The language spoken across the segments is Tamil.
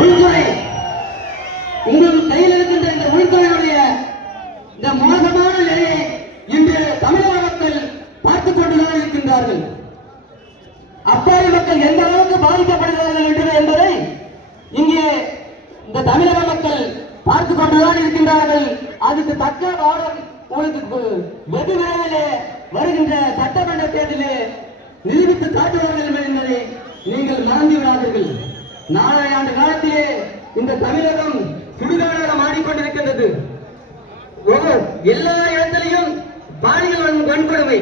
உள்துறை உங்கள் கையில் இருக்கின்ற இந்த உள்துறையுடைய இந்த மோசமான நிலையை இன்று தமிழக மக்கள் பார்த்துக் கொண்டுதான் இருக்கின்றார்கள். அப்பாவி மக்கள் எந்த அளவுக்கு பாதிக்கப்படுகிறார்கள் என்பதை இங்கே இந்த தமிழக மக்கள் பார்த்துக் கொண்டுதான் இருக்கின்றார்கள். அதுக்கு தக்க பாடம் உங்களுக்கு வெகு விரைவிலே வருகின்ற சட்டமன்ற தேர்தலிலே நிரூபித்து காட்டுவார்கள் என்பதை நீங்கள் மறந்து விடாதீர்கள். 4 ஆண்டு காலத்திலே இந்த தமிழகம் சுடுகாடாக மாறிக்கொண்டிருக்கின்றது. எல்லா இடத்திலையும் பாலியல் வன்கொடுமை,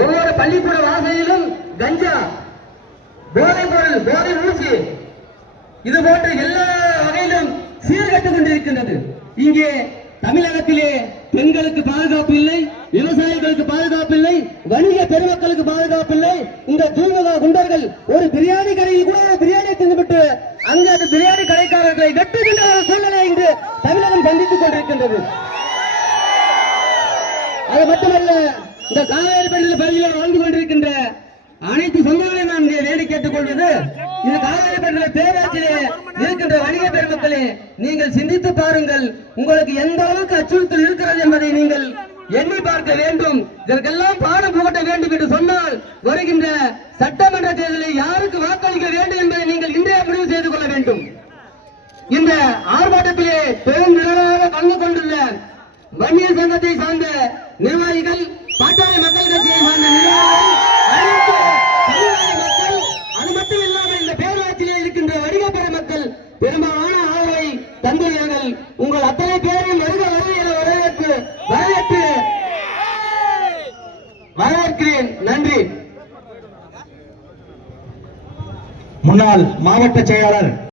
ஒவ்வொரு பள்ளிக்கூட வாசலிலும் கஞ்சா, போதைப் பொருள், போதை ஊசி, இது போன்ற எல்லா வகையிலும் சீர்கட்டுக் கொண்டிருக்கின்றது. இங்கே தமிழகத்திலே பெண்களுக்கு பாதுகாப்பு இல்லை, விவசாயிகளுக்கு பாதுகாப்பு இல்லை, வணிக பெருமக்களுக்கு பாதுகாப்பு இல்லை. இந்த தூய்மகா குண்டர்கள் ஒரு பிரியாணி கடையில் கூட பிரியாணி தின்னுவிட்டு அங்கு அந்த பிரியாணி கடைக்காரர்களை வெட்டுகின்ற ஒரு சூழ்நிலை இங்கு தமிழகம் சந்தித்துக் கொண்டிருக்கின்றது. அது மட்டுமல்ல, இந்த காவேரி பண்டிகை பகுதியில் வாழ்ந்து கொண்டிருக்கின்ற அனைத்து சொந்தங்களையும் நான் வேண்டி கேட்டுக் கொள்வது, இந்த காவேரி பண்டிகை பேராட்சியிலே இருக்கின்ற வணிக பெருமக்களே, நீங்கள் சிந்தித்து பாருங்கள். உங்களுக்கு எந்த அளவுக்கு அச்சுறுத்தல் இருக்கிறது என்பதை நீங்கள் எண்ணி பார்க்க வேண்டும். இதற்கெல்லாம் பாடம் புகட்ட வேண்டும் என்று சொன்னால் வருகின்ற சட்டமன்ற தேர்தலில் யாருக்கு வாக்களிக்க வேண்டும் என்பதை நீங்கள் இன்றைய முடிவு செய்து கொள்ள வேண்டும். இந்த ஆர்ப்பாட்டத்திலே பெரும் நிலையாக கலந்து கொண்டுள்ள வன்னியர் சங்கத்தை சார்ந்த நிர்வாகிகள், பாட்டாளி மக்கள் கட்சியை சார்ந்த நிர்வாகிகள், அனைத்து தமிழ்நாடு மக்கள், அது மட்டும் இல்லாமல் இந்த பேரூராட்சியிலே இருக்கின்ற வணிக பெருமக்கள் பெரும்பாலான ஆதரவை தந்துள்ளார்கள். உங்கள் அத்தனை பேரையும் வருக வருக என வரவேற்கிறேன். நன்றி. முன்னாள் மாவட்ட செயலாளர்